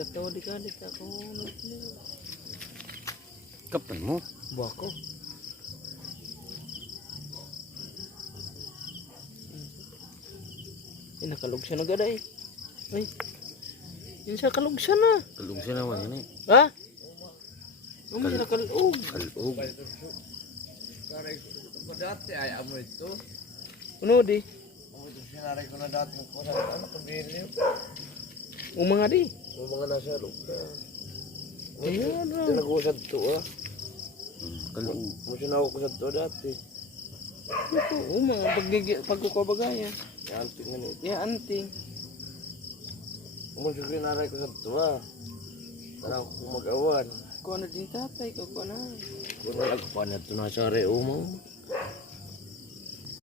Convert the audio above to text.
sa to di kalit ako. Kapan mo? Buwa ko. Nakalog siya na gaday. Ay. Yun siya kalog siya na. Kalug siya naman yan eh. Ha? Ano siya nakalog? Kalug. Dati ay amo ito. Ano di? Amo ito sinaray ko na dati ko sa ano kabili. Mga di. Yung mga nasa loob na. Ayun Ito nag-usad to ah. Kalug. Musin ako kusad to dati. Ito, mga pagkukabagaya. Yan tingnan ito. Ya, anting. Musin ko sinaray ko sa to ah. Para ako mag-awan. Kung ano din tatay, kung ano. Kung nagpapan na ito nasa reo mo.